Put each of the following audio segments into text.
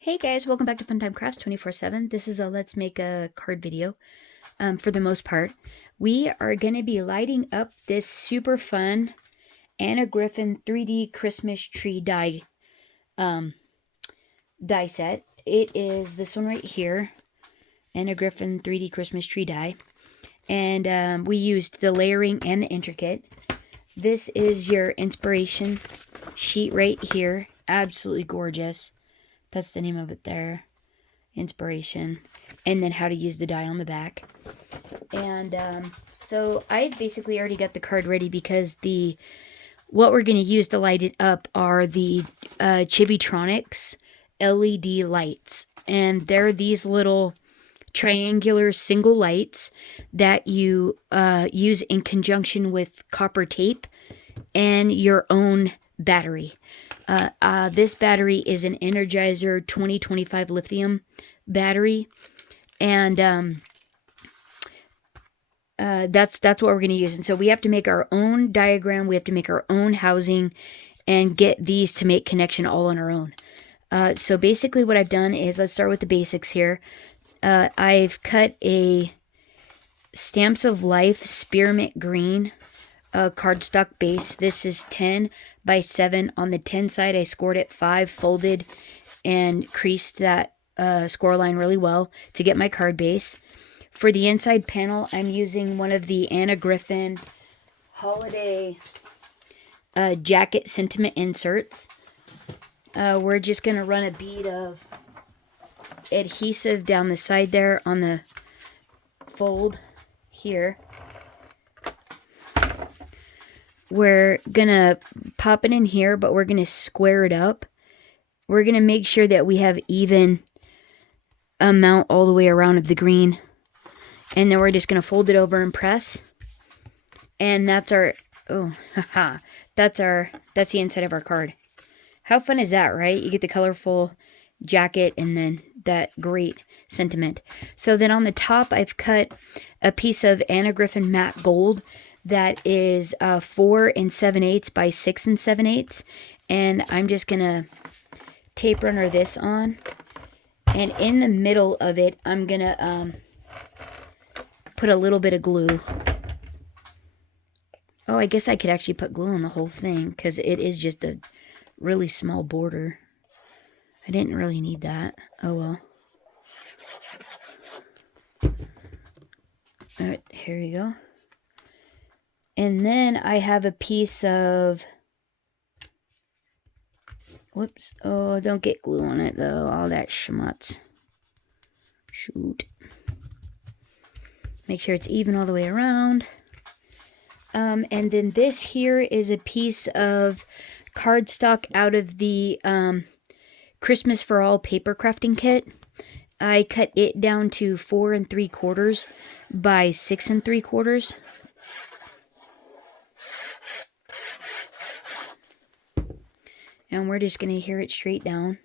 Hey guys, welcome back to Funtime Crafts 24/7. This is a let's make a card video. For the most part, we are going to be lighting up this super fun Anna Griffin 3D Christmas tree die set. It is this one right here, Anna Griffin 3D Christmas tree die, and we used the layering and the intricate. This is your inspiration sheet right here. Absolutely gorgeous. That's the name of it there. Inspiration. And then how to use the die on the back. And so I basically already got the card ready because what we're going to use to light it up are the chibitronics LED lights. And they're these little triangular single lights that you use in conjunction with copper tape and your own battery. This battery is an Energizer 2025 lithium battery, and that's what we're going to use. And so we have to make our own diagram, we have to make our own housing, and get these to make connection all on our own. So basically what I've done is, let's start with the basics here. I've cut a Stamps of Life Spearmint Green cardstock base. This is 10 by 7. On the 10 side, I scored it 5, folded, and creased that score line really well to get my card base. For the inside panel, I'm using one of the Anna Griffin holiday jacket sentiment inserts. We're just going to run a bead of adhesive down the side there on the fold here. We're going to pop it in here, but we're going to square it up. We're going to make sure that we have even amount all the way around of the green. And then we're just going to fold it over and press. And that's our, that's the inside of our card. How fun is that, right? You get the colorful jacket and then that great sentiment. So then on the top, I've cut a piece of Anna Griffin matte gold that is 4 7/8 by 6 7/8, and I'm just gonna tape runner this on, and in the middle of it I'm gonna put a little bit of glue. Oh, I guess I could actually put glue on the whole thing because it is just a really small border. I didn't really need that. Oh well. Alright, here you go. And then I have a piece of, whoops, oh, don't get glue on it though, all that schmutz. Shoot. Make sure it's even all the way around. And then this here is a piece of cardstock out of the Christmas for All paper crafting kit. I cut it down to 4 3/4 by 6 3/4. And we're just going to adhere it straight down.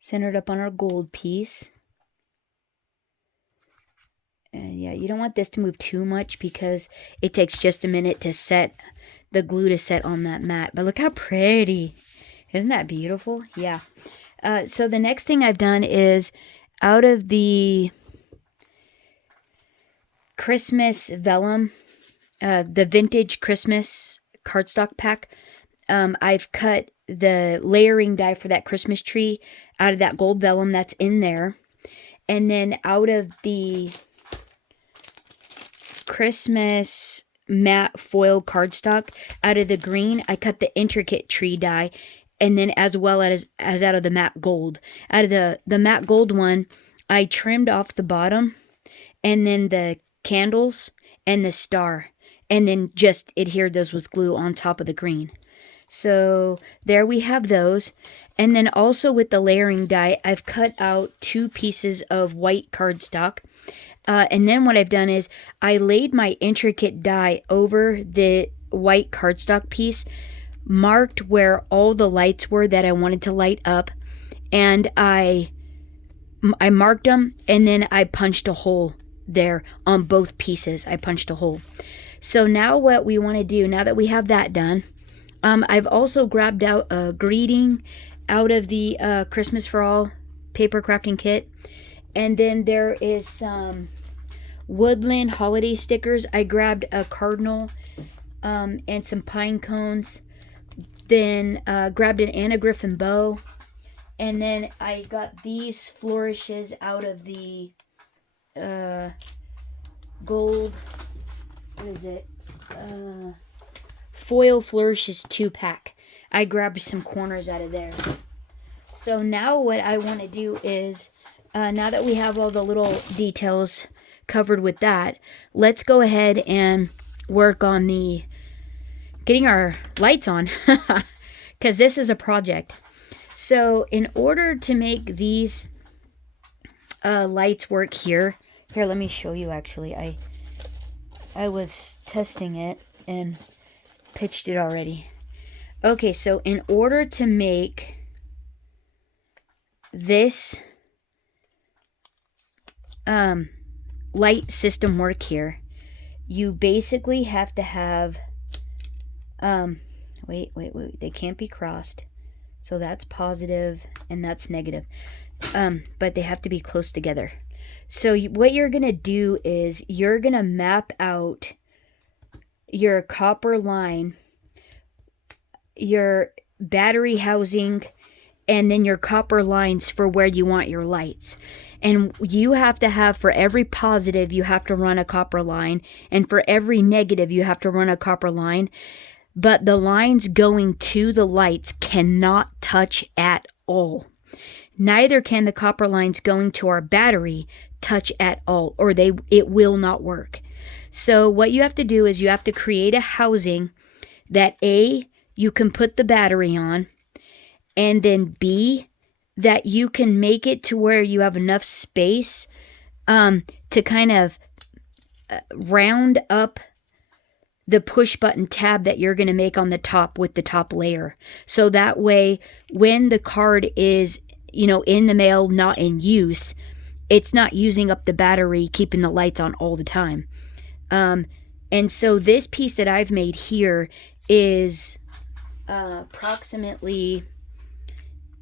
Centered up on our gold piece. And yeah, you don't want this to move too much because it takes just a minute to set the glue to set on that mat. But look how pretty. Isn't that beautiful? Yeah. So the next thing I've done is out of the Christmas vellum, the vintage Christmas cardstock pack, I've cut the layering die for that Christmas tree out of that gold vellum that's in there. And then out of the Christmas matte foil cardstock, out of the green, I cut the intricate tree die. And then as well as out of the matte gold. Out of the matte gold one, I trimmed off the bottom and then the candles and the star, and then just adhered those with glue on top of the green. So there we have those. And then also with the layering die, I've cut out 2 pieces of white cardstock. And then what I've done is I laid my intricate die over the white cardstock piece, marked where all the lights were that I wanted to light up, and I marked them, and then I punched a hole there on both pieces. I punched a hole. So now what we want to do, now that we have that done, I've also grabbed out a greeting out of the Christmas for All paper crafting kit. And then there is some woodland holiday stickers. I grabbed a cardinal and some pine cones. Then grabbed an Anna Griffin bow. And then I got these flourishes out of the gold, what is it? Foil flourishes 2-pack. I grabbed some corners out of there. So now what I want to do is, now that we have all the little details covered with that, let's go ahead and work on the getting our lights on, because this is a project. So in order to make these lights work here, let me show you. Actually, I was testing it and pitched it already. Okay, so in order to make this light system work here, you basically have to have wait, they can't be crossed. So that's positive and that's negative. But they have to be close together. So what you're going to do is you're going to map out your copper line, your battery housing, and then your copper lines for where you want your lights. And you have to have, for every positive, you have to run a copper line. And for every negative, you have to run a copper line. But the lines going to the lights cannot touch at all. Neither can the copper lines going to our battery touch at all, or it will not work. So what you have to do is you have to create a housing that A, you can put the battery on, and then B, that you can make it to where you have enough space to kind of round up the push button tab that you're going to make on the top with the top layer. So that way, when the card is, in the mail, not in use, it's not using up the battery, keeping the lights on all the time. And so this piece that I've made here is approximately,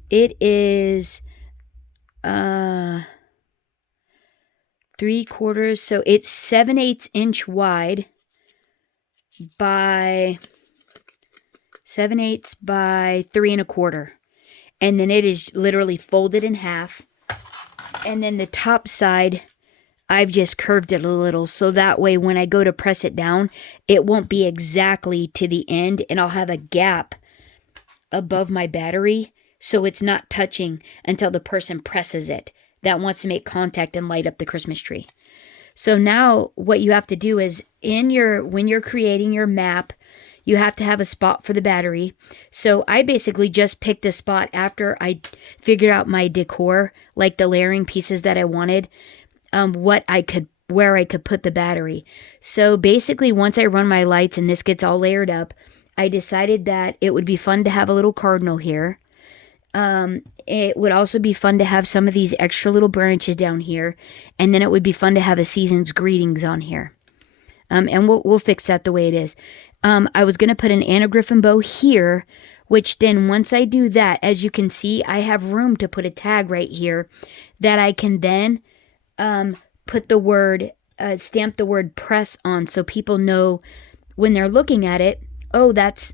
it is 3/4, so it's 7/8 inch wide by 7/8 by 3 1/4. And then it is literally folded in half. And then the top side, I've just curved it a little, so that way when I go to press it down, it won't be exactly to the end, and I'll have a gap above my battery, so it's not touching until the person presses it that wants to make contact and light up the Christmas tree. So now what you have to do is when you're creating your map, you have to have a spot for the battery. So I basically just picked a spot after I figured out my decor, like the layering pieces that I wanted, where I could put the battery. So basically, once I run my lights and this gets all layered up, I decided that it would be fun to have a little cardinal here. It would also be fun to have some of these extra little branches down here, and then it would be fun to have a season's greetings on here. And we'll fix that the way it is. I was going to put an Anna Griffin bow here, which then once I do that, as you can see, I have room to put a tag right here that I can then put the word, stamp the word press on, so people know when they're looking at it, oh, that's,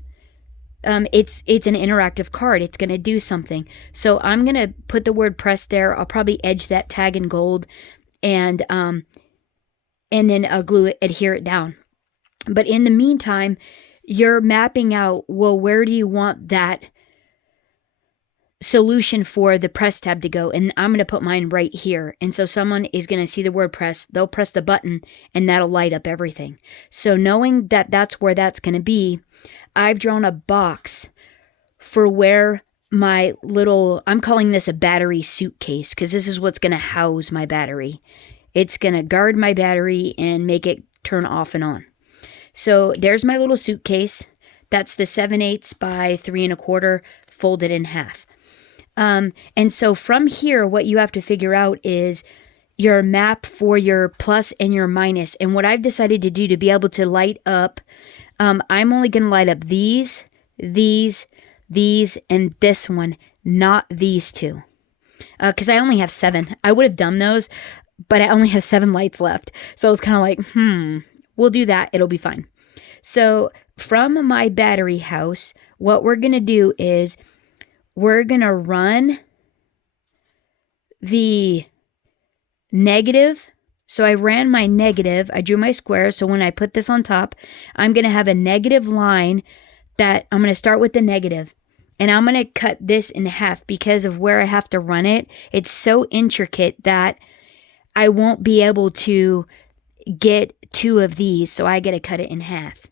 it's an interactive card. It's going to do something. So I'm going to put the word press there. I'll probably edge that tag in gold and then adhere it down. But in the meantime, you're mapping out, well, where do you want that solution for the press tab to go? And I'm going to put mine right here. And so someone is going to see the word press, they'll press the button, and that'll light up everything. So knowing that that's where that's going to be, I've drawn a box for where my little, I'm calling this a battery suitcase, because this is what's going to house my battery. It's going to guard my battery and make it turn off and on. So there's my little suitcase. That's the 7/8 by 3 1/4 folded in half. And so from here, what you have to figure out is your map for your plus and your minus. And what I've decided to do to be able to light up, I'm only going to light up these, these, and this one, not these two. Because I only have 7. I would have done those, but I only have 7 lights left. So I was kind of like, we'll do that. It'll be fine. So from my battery house, what we're going to do is we're going to run the negative. So I ran my negative. I drew my square. So when I put this on top, I'm going to have a negative line that I'm going to start with the negative. And I'm going to cut this in half because of where I have to run it. It's so intricate that I won't be able to get 2 of these. So I got to cut it in half.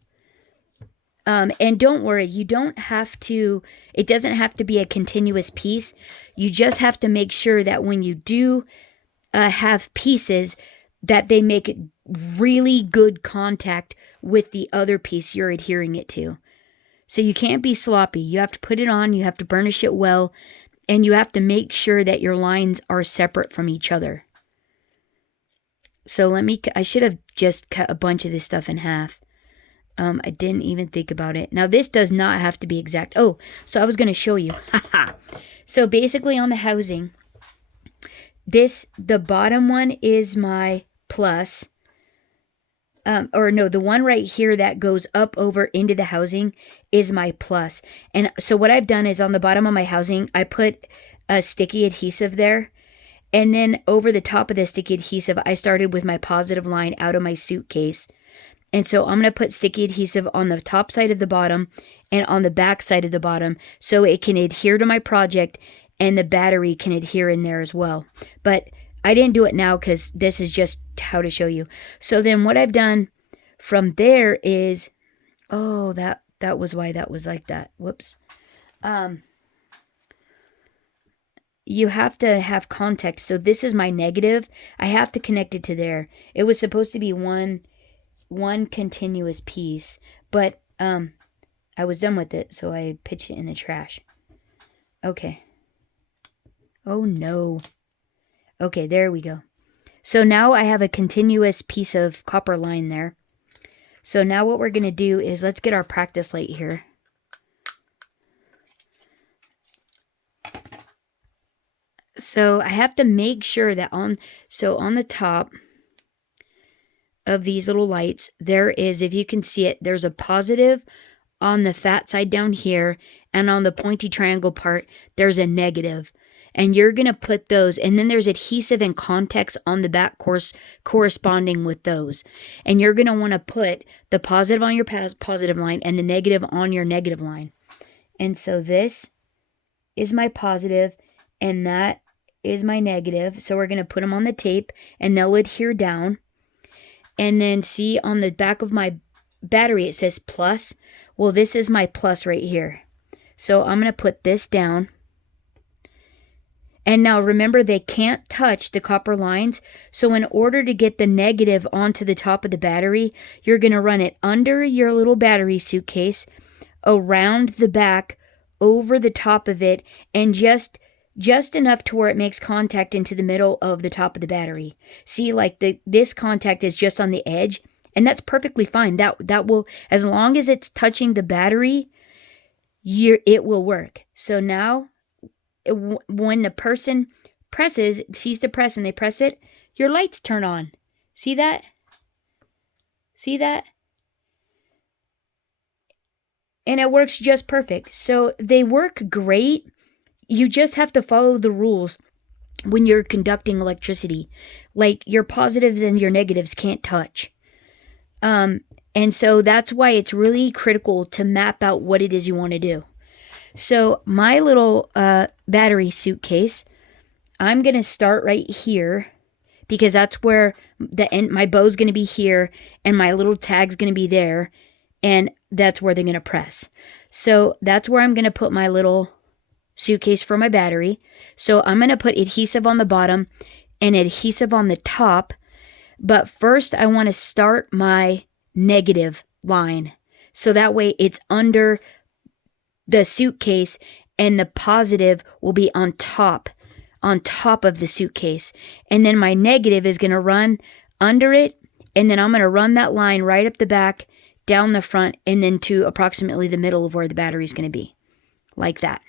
And don't worry, you don't have to, it doesn't have to be a continuous piece. You just have to make sure that when you do have pieces, that they make really good contact with the other piece you're adhering it to. So you can't be sloppy. You have to put it on, you have to burnish it well, and you have to make sure that your lines are separate from each other. So I should have just cut a bunch of this stuff in half. I didn't even think about it. Now this does not have to be exact. Oh, so I was going to show you. So basically on the housing, the bottom one is my plus. Or no, the one right here that goes up over into the housing is my plus. And so what I've done is on the bottom of my housing, I put a sticky adhesive there. And then over the top of the sticky adhesive, I started with my positive line out of my suitcase. And so I'm going to put sticky adhesive on the top side of the bottom and on the back side of the bottom so it can adhere to my project and the battery can adhere in there as well. But I didn't do it now because this is just how to show you. So then what I've done from there is, oh, that was why that was like that. Whoops. You have to have context. So this is my negative. I have to connect it to there. It was supposed to be one continuous piece, but I was done with it, so I pitched it in the trash. Okay. Oh no. Okay, there we go. So now I have a continuous piece of copper line there. So now what we're going to do is let's get our practice light here. So I have to make sure that on the top of these little lights, there is, if you can see it, there's a positive on the fat side down here, and on the pointy triangle part, there's a negative. And you're going to put those, and then there's adhesive and context on the back corresponding with those. And you're going to want to put the positive on your positive line and the negative on your negative line. And so this is my positive, and that is my negative. So we're going to put them on the tape, and they'll adhere down. And then see on the back of my battery, it says plus. Well, this is my plus right here. So I'm going to put this down. And now remember, they can't touch the copper lines. So in order to get the negative onto the top of the battery, you're going to run it under your little battery suitcase, around the back, over the top of it, and just enough to where it makes contact into the middle of the top of the battery. See, like this contact is just on the edge, and that's perfectly fine. That will, as long as it's touching the battery, it will work. So now, when the person sees the press and they press it, your lights turn on. See that? See that? And it works just perfect. So they work great. You just have to follow the rules when you're conducting electricity. Like your positives and your negatives can't touch. And so that's why it's really critical to map out what it is you want to do. So my little battery suitcase, I'm going to start right here because that's where my bow's going to be here and my little tag's going to be there. And that's where they're going to press. So that's where I'm going to put my little suitcase for my battery. So I'm going to put adhesive on the bottom and adhesive on the top. But first I want to start my negative line. So that way it's under the suitcase and the positive will be on top of the suitcase. And then my negative is going to run under it. And then I'm going to run that line right up the back down the front, and then to approximately the middle of where the battery is going to be, like that.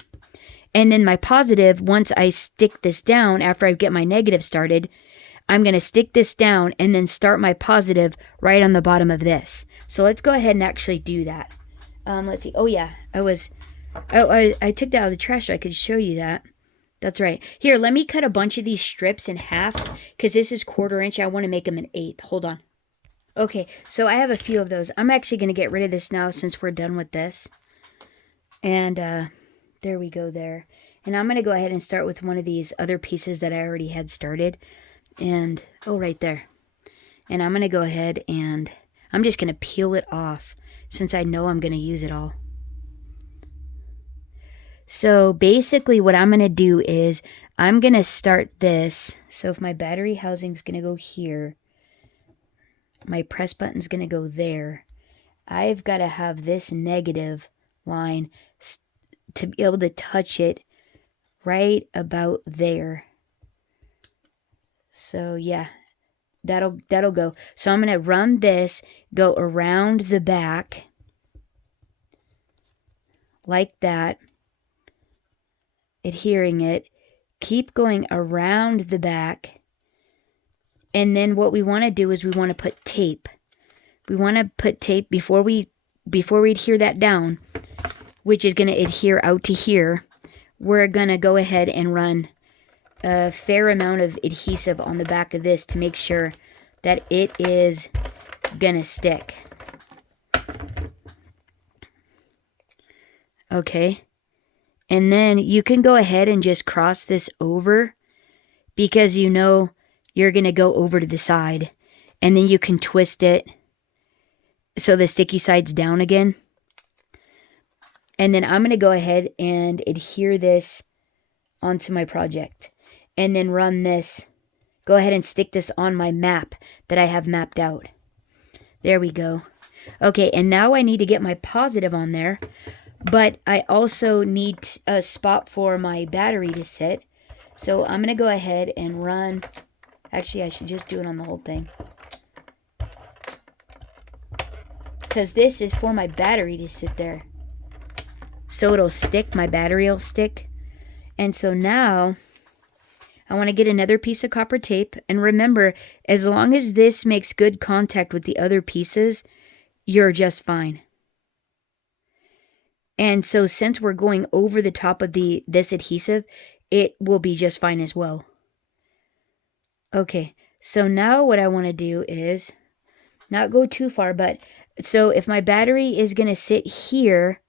And then my positive, once I stick this down, after I get my negative started, I'm going to stick this down and then start my positive right on the bottom of this. So let's go ahead and actually do that. Let's see. Oh yeah, I took that out of the trash so I could show you that. That's right. Here, let me cut a bunch of these strips in half, because this is 1/4 inch. I want to make them an 1/8. Hold on. Okay, so I have a few of those. I'm actually going to get rid of this now since we're done with this. And there we go there. And I'm going to go ahead and start with one of these other pieces that I already had started. And, oh, right there. And I'm going to go ahead and I'm just going to peel it off since I know I'm going to use it all. So basically what I'm going to do is I'm going to start this. So if my battery housing is going to go here, my press button's going to go there. I've got to have this negative line to be able to touch it right about there. So yeah, that'll go. So I'm going to run this, go around the back like that, adhering it, keep going around the back. And then what we want to do is we want to put tape. We want to put tape before we adhere that down, which is going to adhere out to here. We're going to go ahead and run a fair amount of adhesive on the back of this to make sure that it is going to stick. Okay. And then you can go ahead and just cross this over, because you know you're going to go over to the side, and then you can twist it so the sticky side's down again. And then I'm going to go ahead and adhere this onto my project, and then run this, go ahead and stick this on my map that I have mapped out. There we go. Okay, and now I need to get my positive on there, but I also need a spot for my battery to sit. So I'm going to go ahead and run. Actually, I should just do it on the whole thing, because this is for my battery to sit there. So it'll stick, my battery will stick. And so now I want to get another piece of copper tape. And remember, as long as this makes good contact with the other pieces, you're just fine. And so since we're going over the top of this adhesive, it will be just fine as well. Okay, so now what I want to do is not go too far, but so if my battery is going to sit here,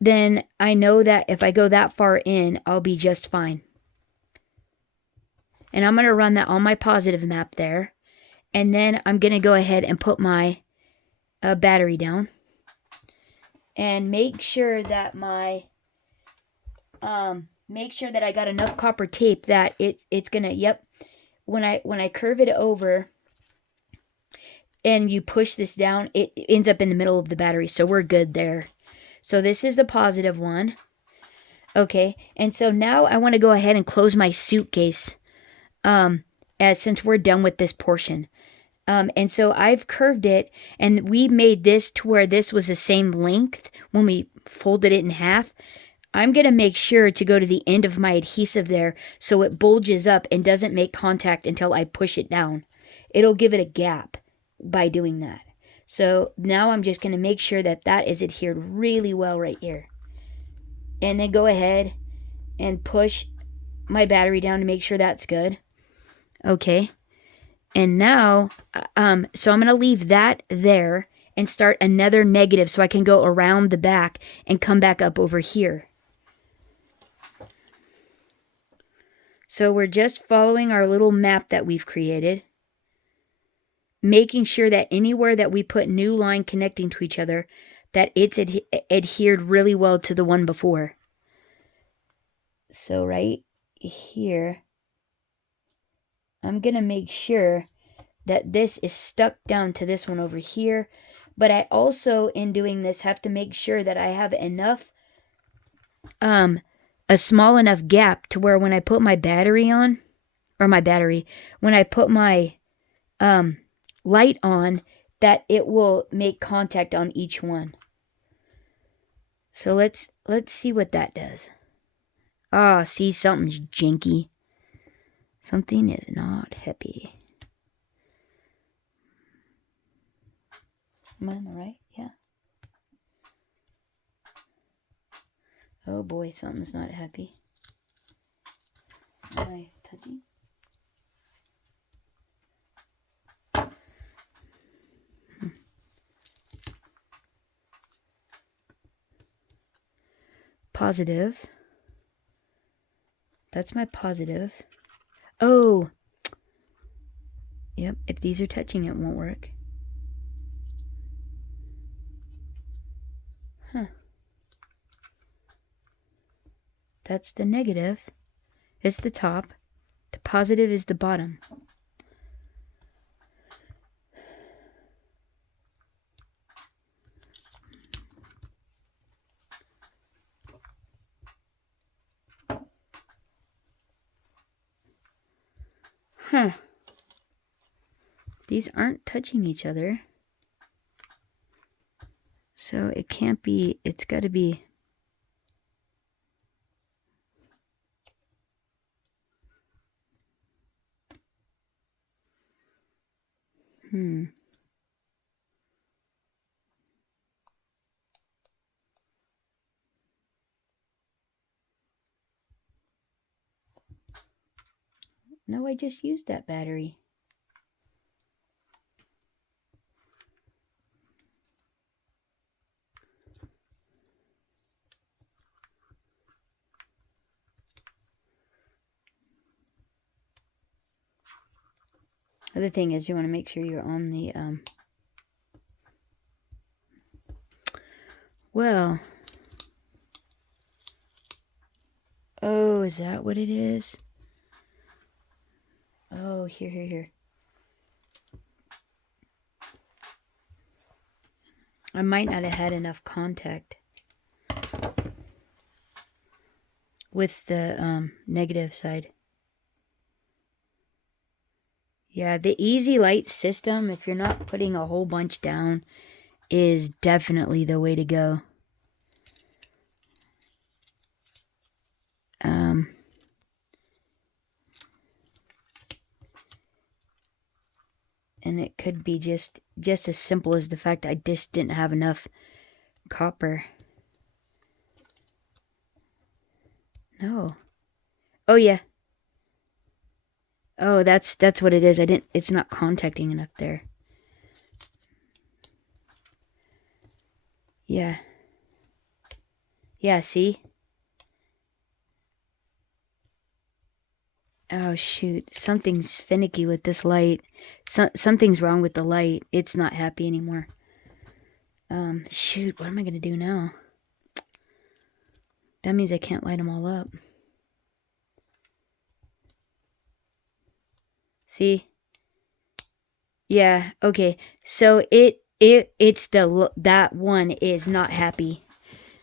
then I know that if I go that far in, I'll be just fine. And I'm going to run that on my positive map there. And then I'm going to go ahead and put my battery down. And make sure that I got enough copper tape that it's going to, yep. When I curve it over and you push this down, it ends up in the middle of the battery. So we're good there. So this is the positive one. Okay, and so now I want to go ahead and close my suitcase, since we're done with this portion. And so I've curved it, and we made this to where this was the same length when we folded it in half. I'm going to make sure to go to the end of my adhesive there so it bulges up and doesn't make contact until I push it down. It'll give it a gap by doing that. So now I'm just going to make sure that that is adhered really well right here. And then go ahead and push my battery down to make sure that's good. Okay. And now, so I'm going to leave that there and start another negative so I can go around the back and come back up over here. So we're just following our little map that we've created, making sure that anywhere that we put new line connecting to each other, that it's adhered really well to the one before. So right here, I'm going to make sure that this is stuck down to this one over here. But I also, in doing this, have to make sure that I have enough, a small enough gap to where when I put my battery on, when I put my light on, that it will make contact on each one. So let's see what that does. Ah, see, something's jinky. Something is not happy. Am I on the right? Yeah. Oh boy, something's not happy. Am I touching? Positive. That's my positive. Oh! Yep, if these are touching, it won't work. Huh. That's the negative. It's the top. The positive is the bottom. Huh. These aren't touching each other. So it can't be, it's got to be. No, I just used that battery. Other thing is you want to make sure you're on the, well, oh, is that what it is? Oh, here. I might not have had enough contact with the negative side. Yeah, the easy light system, if you're not putting a whole bunch down, is definitely the way to go. And it could be just as simple as the fact that I just didn't have enough copper. No. Oh yeah. Oh, that's what it is. It's not contacting enough there. Yeah. Yeah, see? Oh shoot, something's finicky with this light. Something's wrong with the light. It's not happy anymore. Shoot, what am I gonna do now? That means I can't light them all up. See? Yeah, okay. So it's that one is not happy.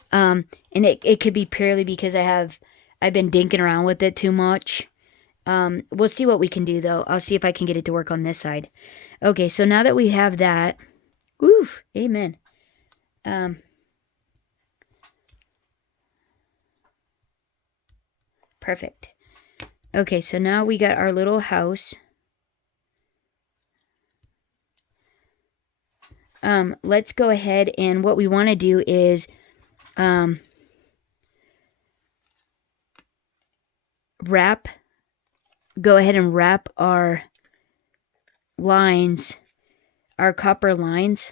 And it could be purely because I've been dinking around with it too much. We'll see what we can do though. I'll see if I can get it to work on this side. Okay, so now that we have that, oof, amen. Perfect. Okay, so now we got our little house. Let's go ahead, and what we want to do is go ahead and wrap our lines, our copper lines,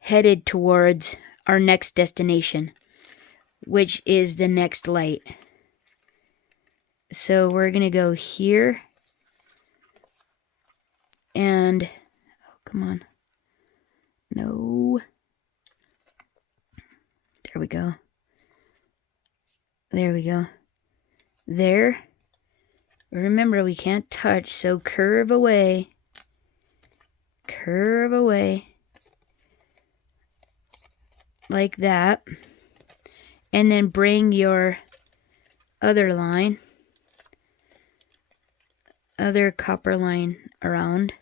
headed towards our next destination, which is the next light. So we're going to go here, and, oh, come on. No. There we go. There we go. There. Remember, we can't touch, so curve away. Curve away. Like that. And then bring your other line, other copper line around.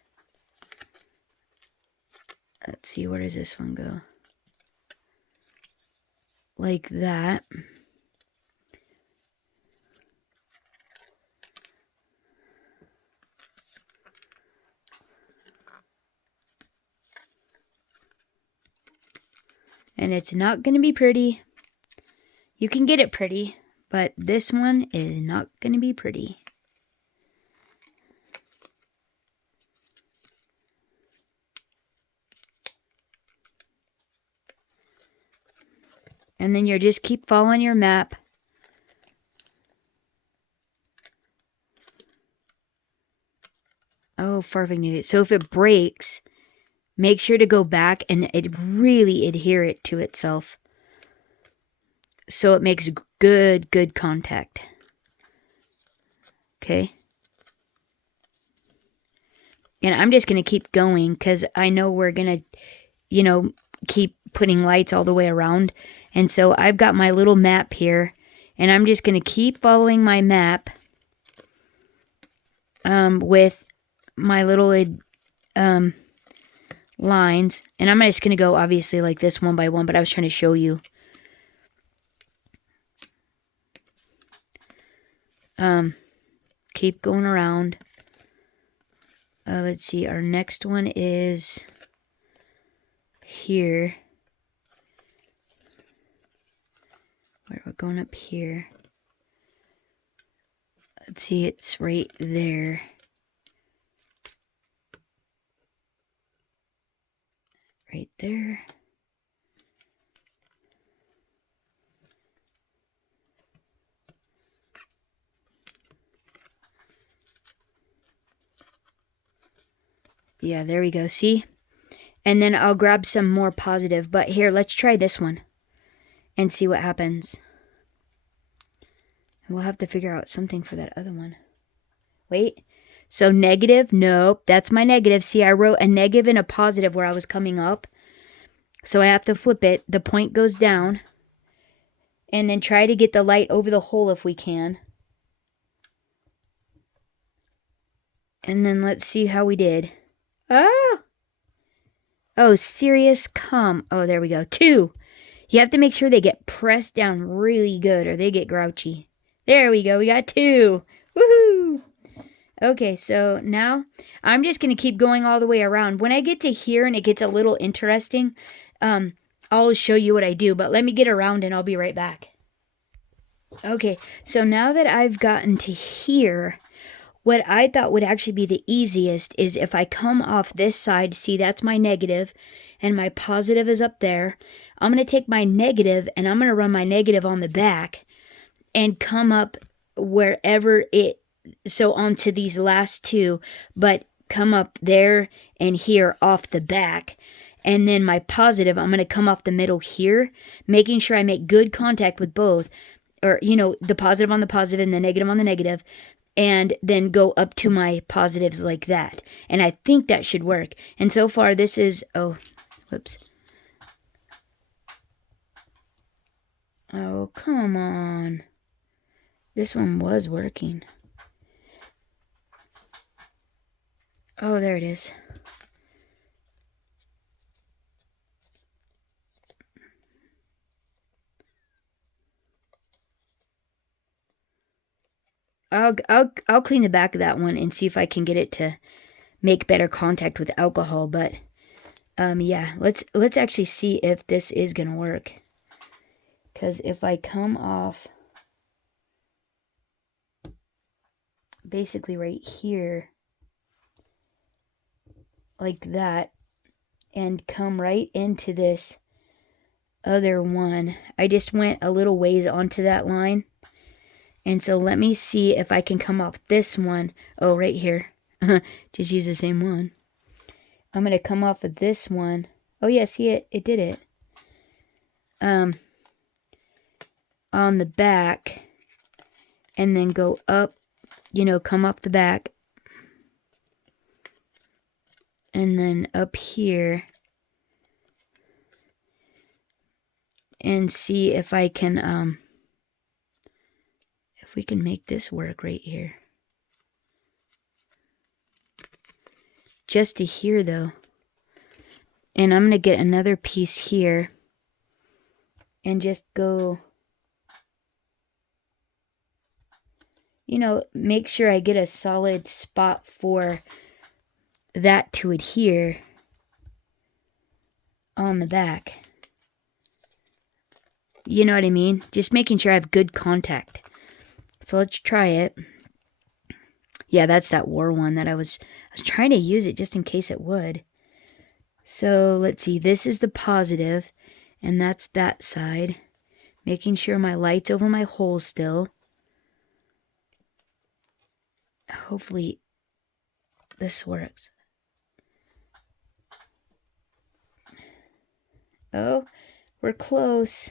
Let's see, where does this one go? Like that. And it's not going to be pretty. You can get it pretty, but this one is not going to be pretty. And then you just keep following your map. Oh, farving it. So if it breaks, make sure to go back and really adhere it to itself, so it makes good contact. Okay. And I'm just going to keep going because I know we're going to, keep putting lights all the way around. And so I've got my little map here, and I'm just going to keep following my map with my little lines. And I'm just going to go, obviously, like this one by one, but I was trying to show you. Keep going around. Let's see, our next one is here. We're going up here. Let's see, it's right there. Right there. Yeah, there we go. See? And then I'll grab some more positive. But here, let's try this one and see what happens. We'll have to figure out something for that other one. Wait. So negative? Nope. That's my negative. See, I wrote a negative and a positive where I was coming up. So I have to flip it. The point goes down. And then try to get the light over the hole if we can. And then let's see how we did. Oh! Oh, serious come. Oh, there we go. 2. You have to make sure they get pressed down really good or they get grouchy. There we go. We got 2. Woohoo! Okay, so now I'm just going to keep going all the way around. When I get to here and it gets a little interesting, I'll show you what I do. But let me get around and I'll be right back. Okay, so now that I've gotten to here, what I thought would actually be the easiest is if I come off this side, see that's my negative, and my positive is up there. I'm going to take my negative and I'm going to run my negative on the back and come up wherever so onto these last 2, but come up there and here off the back. And then my positive, I'm going to come off the middle here, making sure I make good contact with both, or, the positive on the positive and the negative on the negative. And then go up to my positives like that. And I think that should work. And so far this is, whoops. Oh, come on. This one was working. Oh, there it is. I'll clean the back of that one and see if I can get it to make better contact with alcohol. But yeah, let's actually see if this is gonna work. Because if I come off basically right here like that and come right into this other one, I just went a little ways onto that line. And so let me see if I can come off this one. Oh, right here. Just use the same one. I'm going to come off of this one. Oh, yeah, see it? It did it. On the back. And then go up, come up the back. And then up here. And see if I can, if we can make this work right here. Just to here, though. And I'm going to get another piece here and just go, you know, make sure I get a solid spot for that to adhere on the back. You know what I mean? Just making sure I have good contact. So let's try it. Yeah, that's that war one that I was trying to use it just in case it would. So let's see, this is the positive, and that's that side. Making sure my light's over my hole still. Hopefully this works. Oh, we're close.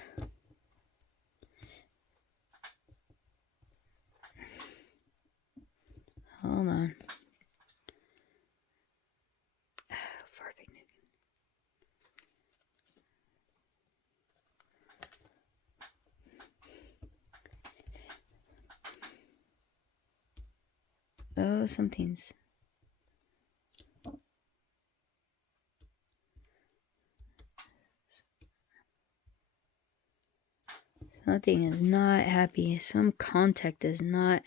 Hold on. Oh, something is not happy. Some contact is not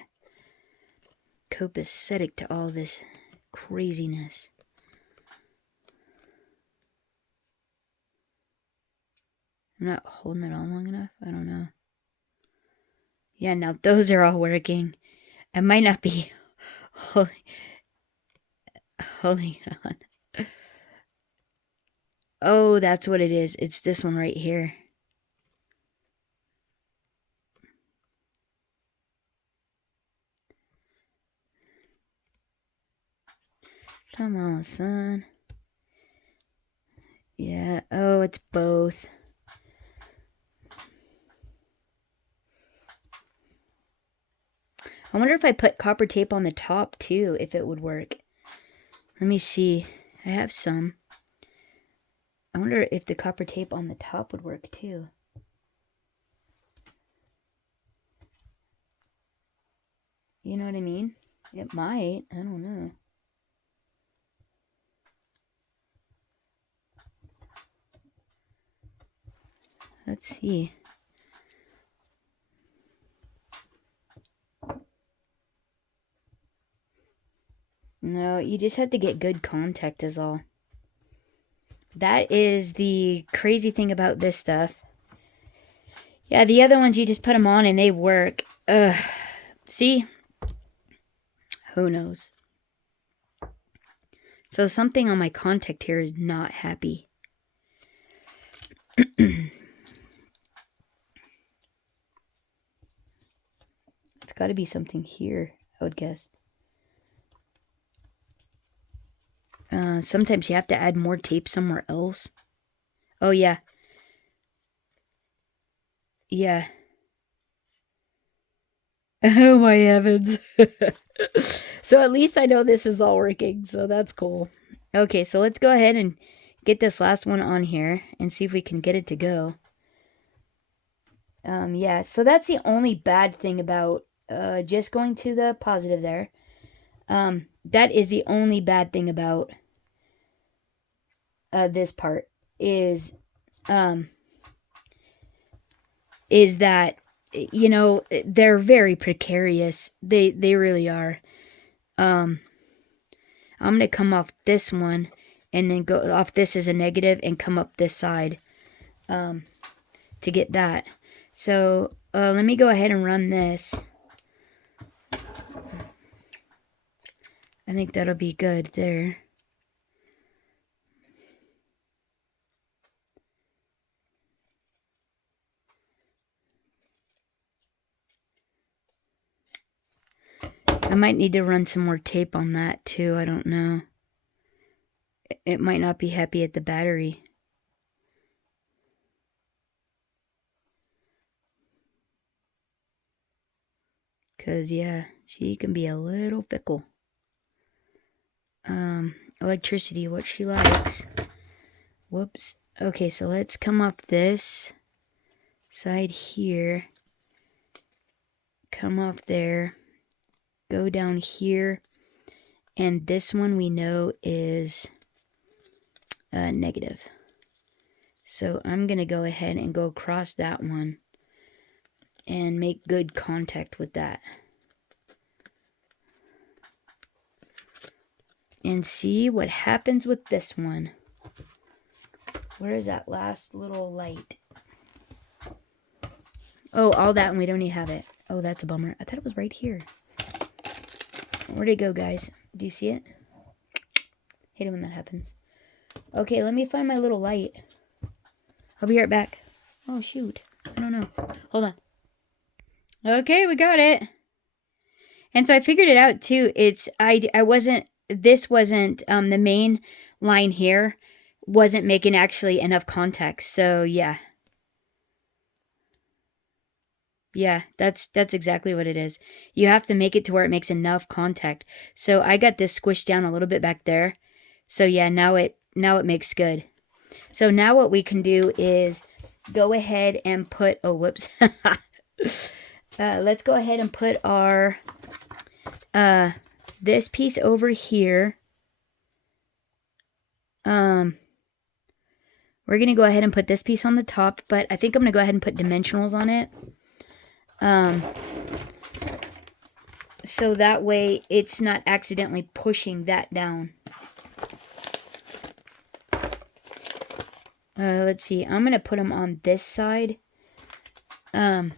copacetic to all this craziness. I'm not holding it on long enough. I don't know. Yeah, now those are all working. I might not be holding on. Oh, that's what it is. It's this one right here. Come on, son. Yeah. Oh, it's both. I wonder if I put copper tape on the top too, if it would work. Let me see. I have some. I wonder if the copper tape on the top would work too. You know what I mean? It might. I don't know. Let's see. No, you just have to get good contact is all. That is the crazy thing about this stuff. Yeah, the other ones you just put them on and they work. Ugh. See? Who knows? So something on my contact here is not happy. It's got to be something here, I would guess. Sometimes you have to add more tape somewhere else. Oh, yeah. Yeah. Oh, my heavens. So at least I know this is all working, so that's cool. Okay, so let's go ahead and get this last one on here and see if we can get it to go. Yeah, so that's the only bad thing about just going to the positive there. That is the only bad thing about this part is that, you know, they're very precarious. They really are. I'm going to come off this one and then go off this as a negative and come up this side to get that. So let me go ahead and run this. I think that'll be good there. I might need to run some more tape on that too. I don't know. It might not be happy at the battery. Because, yeah, she can be a little fickle. Electricity, what she likes. Whoops. Okay, so let's come off this side here. Come off there. Go down here. And this one we know is negative. So I'm going to go ahead and go across that one and make good contact with that. And see what happens with this one. Where is that last little light? Oh, all that and we don't even have it. Oh, that's a bummer. I thought it was right here. Where'd it go, guys? Do you see it? Hate it when that happens. Okay, let me find my little light. I'll be right back. Oh, shoot. I don't know. Hold on. Okay, we got it. And so I figured it out too. This wasn't the main line here wasn't making actually enough context. So yeah. Yeah, that's exactly what it is. You have to make it to where it makes enough contact. So I got this squished down a little bit back there. So yeah, now it makes good. So now what we can do is go ahead and put, oh, whoops. Let's go ahead and put our, this piece over here. We're going to go ahead and put this piece on the top, but I think I'm going to go ahead and put dimensionals on it. So that way it's not accidentally pushing that down. Let's see. I'm going to put them on this side. I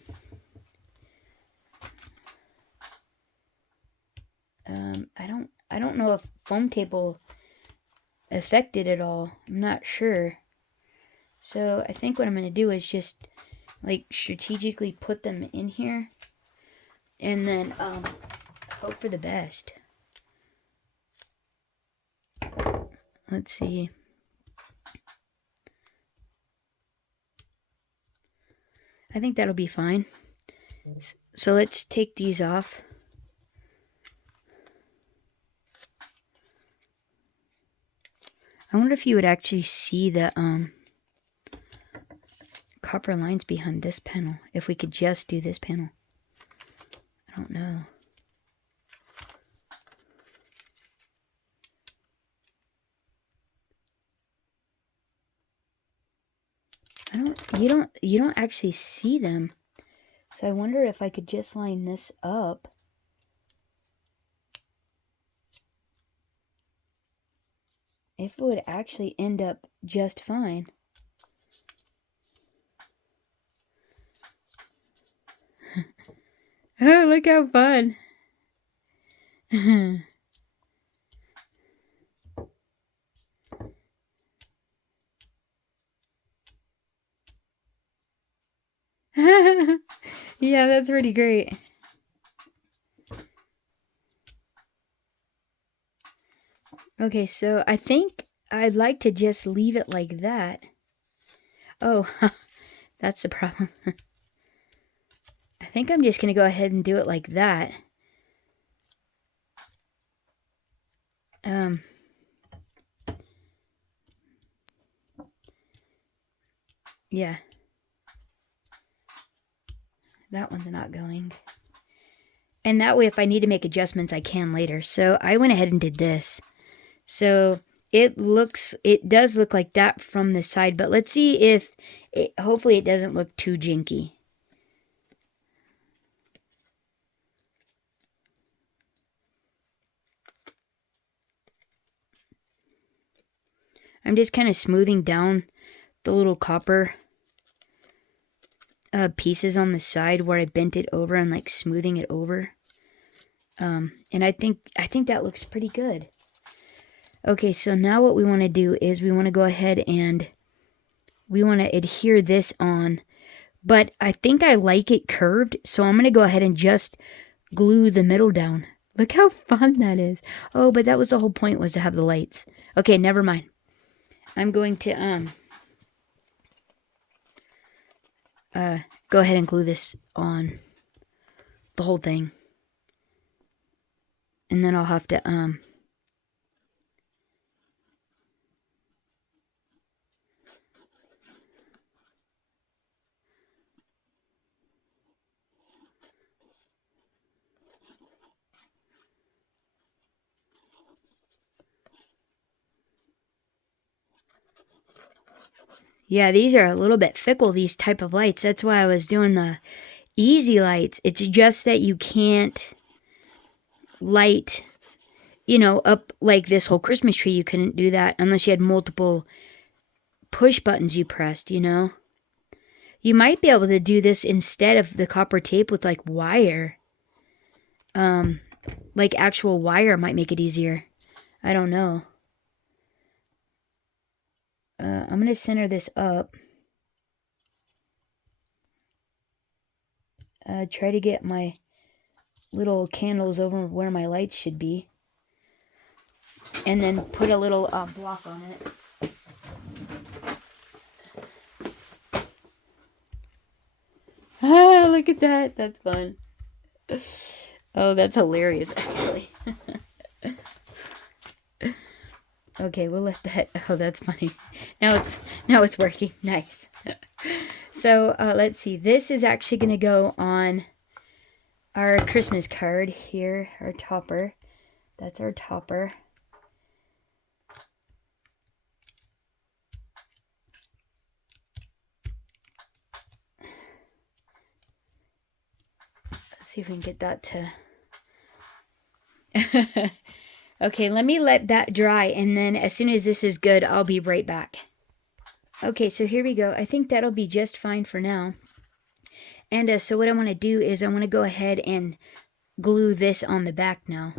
don't know if foam tape will affect it at all. I'm not sure. So I think what I'm going to do is just like strategically put them in here and then hope for the best. Let's see. I think that'll be fine. So let's take these off. I wonder if you would actually see the copper lines behind this panel. If we could just do this panel. I don't know. You don't actually see them. So I wonder if I could just line this up. If it would actually end up just fine. Oh, look how fun. Yeah, that's pretty great. Okay, so I think I'd like to just leave it like that. Oh, that's the problem. I think I'm just going to go ahead and do it like that. Yeah. That one's not going. And that way, if I need to make adjustments, I can later. So I went ahead and did this. So it does look like that from the side, but let's see if hopefully it doesn't look too jinky. I'm just kind of smoothing down the little copper pieces on the side where I bent it over and like smoothing it over. And I think that looks pretty good. Okay, so now what we want to do is we want to go ahead and we want to adhere this on. But I think I like it curved, so I'm going to go ahead and just glue the middle down. Look how fun that is. Oh, but that was the whole point, was to have the lights. Okay, never mind. I'm going to go ahead and glue this on the whole thing. And then I'll have to Yeah, these are a little bit fickle, these type of lights. That's why I was doing the easy lights. It's just that you can't light, you know, up like this whole Christmas tree. You couldn't do that unless you had multiple push buttons you pressed, you know. You might be able to do this instead of the copper tape with like wire. Like actual wire might make it easier. I don't know. I'm going to center this up. Try to get my little candles over where my lights should be. And then put a little block on it. Ah, look at that. That's fun. Oh, that's hilarious, actually. Okay, we'll let that... Oh, that's funny. Now it's working. Nice. So, let's see. This is actually going to go on our Christmas card here. Our topper. That's our topper. Let's see if we can get that to... Okay, let me let that dry, and then as soon as this is good, I'll be right back. Okay, so here we go. I think that'll be just fine for now. And so what I want to do is I want to go ahead and glue this on the back now.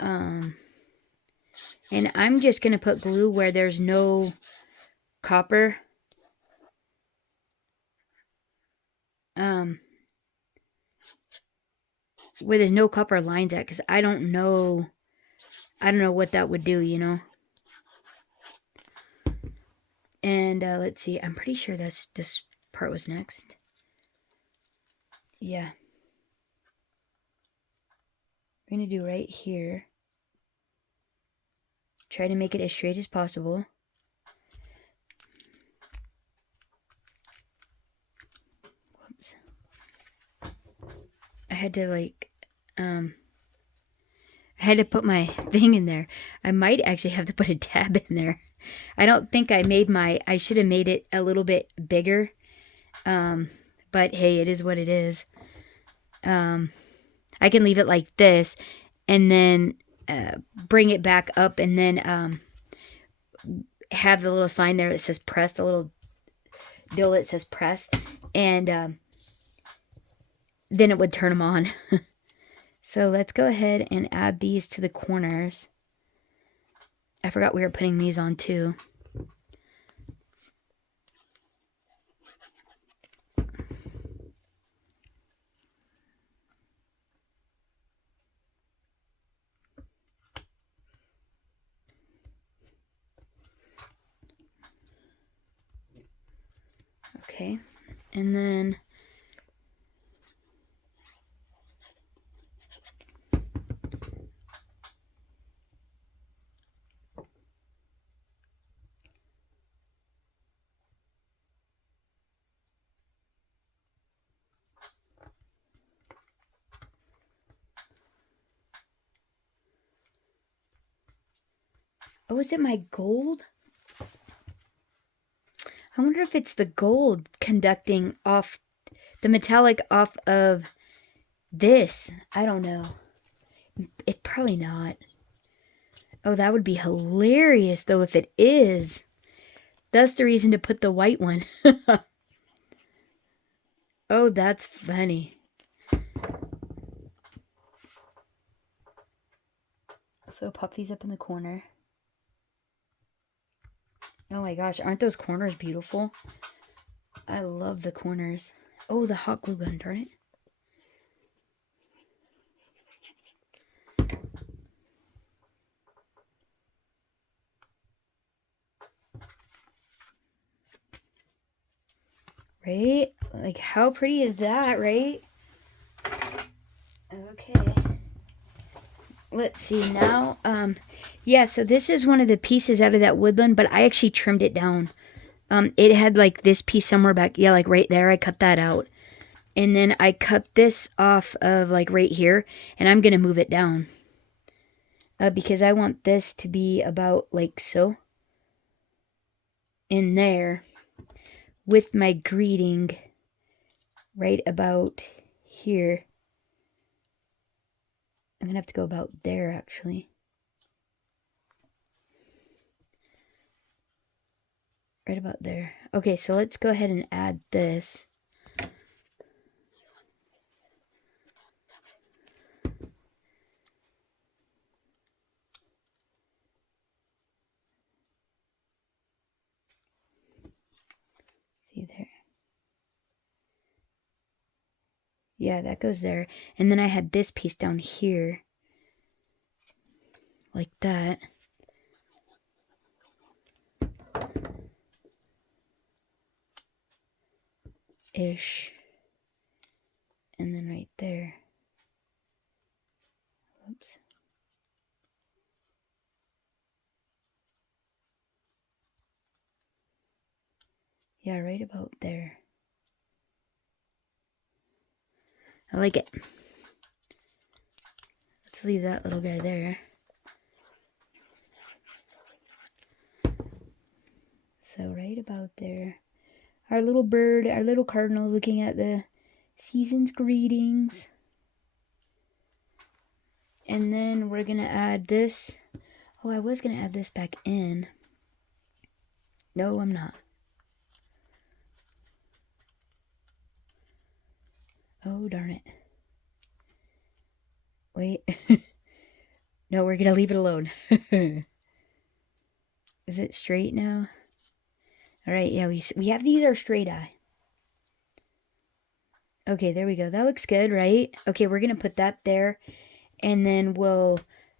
And I'm just going to put glue where there's no copper. Where there's no copper lines at, because I don't know what that would do, you know. And let's see, I'm pretty sure this part was next. Yeah. We're going to do right here. Try to make it as straight as possible. Whoops. I had to like, I had to put my thing in there. I might actually have to put a tab in there. I don't think I made I should have made it a little bit bigger. But hey, it is what it is. I can leave it like this and then bring it back up and then have the little sign there that says press, the little deal that says press, and then it would turn them on. So let's go ahead and add these to the corners. I forgot we were putting these on too. Okay, and then oh, is it my gold? I wonder if it's the gold conducting off the metallic off of this. I don't know. It's probably not. Oh, that would be hilarious though if it is. That's the reason to put the white one. Oh, that's funny. So pop these up in the corner. Oh my gosh, aren't those corners beautiful? I love the corners. Oh, the hot glue gun, darn it. Right? Like, how pretty is that, right? Okay. Let's see now. Yeah, so this is one of the pieces out of that woodland, but I actually trimmed it down. It had like this piece somewhere back. Yeah, like right there. I cut that out. And then I cut this off of like right here, and I'm going to move it down. Because I want this to be about like so. in there with my greeting right about here. I'm gonna have to go about there actually. Right about there. Okay, so let's go ahead and add this. See there? Yeah, that goes there. And then I had this piece down here. Like that. Ish. And then right there. Oops. Yeah, right about there. I like it. Let's leave that little guy there. So right about there. Our little bird, our little cardinal looking at the season's greetings. And then we're going to add this. Oh, I was going to add this back in. No, I'm not. Oh, darn it. Wait. No, we're going to leave it alone. Is it straight now? All right, yeah, we have to use our straight eye. Okay, there we go. That looks good, right? Okay, we're going to put that there. And then we'll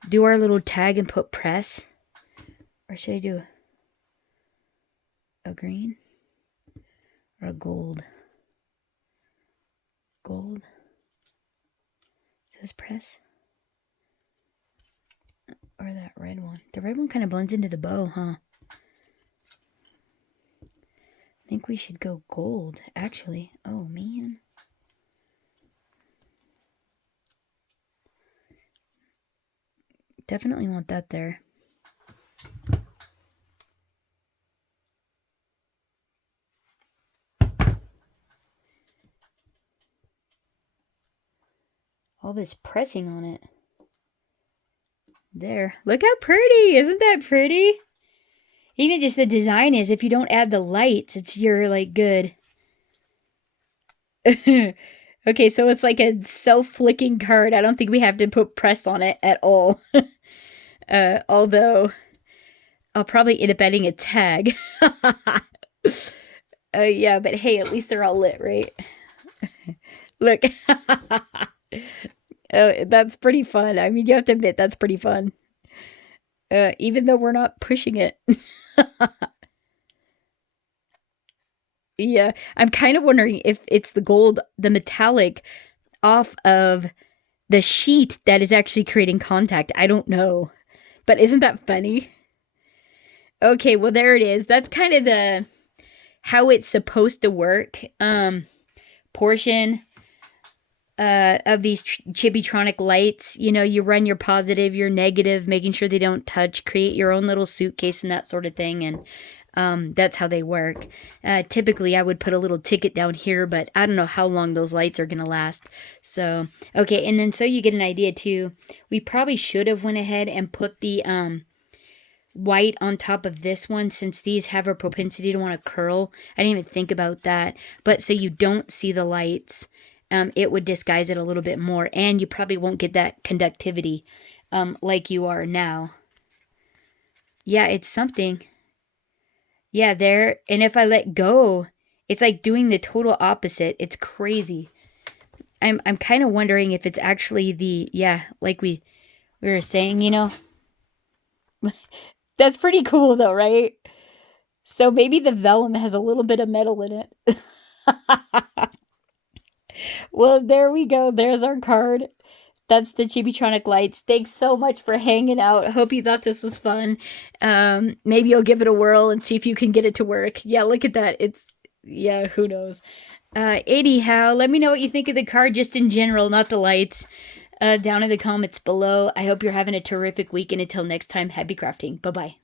do our little tag and put press. Or should I do a green? Or a gold? Gold. Says press. Or that red one. The red one kind of blends into the bow, huh? I think we should go gold, actually. Oh, man. Definitely want that there. All this pressing on it. There. Look how pretty. Isn't that pretty? Even just the design is, if you don't add the lights, it's you're like good. Okay, so it's like a self-flicking card. I don't think we have to put press on it at all. Although I'll probably end up adding a tag. Yeah, but hey, at least they're all lit, right? Look. That's pretty fun. I mean, you have to admit, that's pretty fun. Even though we're not pushing it. Yeah, I'm kind of wondering if it's the gold, the metallic, off of the sheet that is actually creating contact. I don't know. But isn't that funny? Okay, well, there it is. That's kind of the how it's supposed to work. Portion of these chibitronic lights. You know, you run your positive, your negative, making sure they don't touch, create your own little suitcase and that sort of thing. And that's how they work. Typically, I would put a little ticket down here, but I don't know how long those lights are going to last. So, okay, and then so you get an idea too, we probably should have went ahead and put the white on top of this one, since these have a propensity to want to curl. I didn't even think about that. But so you don't see the lights, it would disguise it a little bit more, and you probably won't get that conductivity like you are now. Yeah, it's something. Yeah, there. And if I let go, it's like doing the total opposite. It's crazy. I'm kind of wondering if it's actually the, yeah, like we were saying, you know. That's pretty cool though, right? So maybe the vellum has a little bit of metal in it. Well, there we go. There's our card. That's the Chibitronic lights. Thanks so much for hanging out. Hope you thought this was fun. Maybe you'll give it a whirl and see if you can get it to work. Yeah, look at that. It's, yeah, who knows. Anyhow, let me know what you think of the card just in general, not the lights, down in the comments below. I hope you're having a terrific week, and until next time, happy crafting. Bye-bye.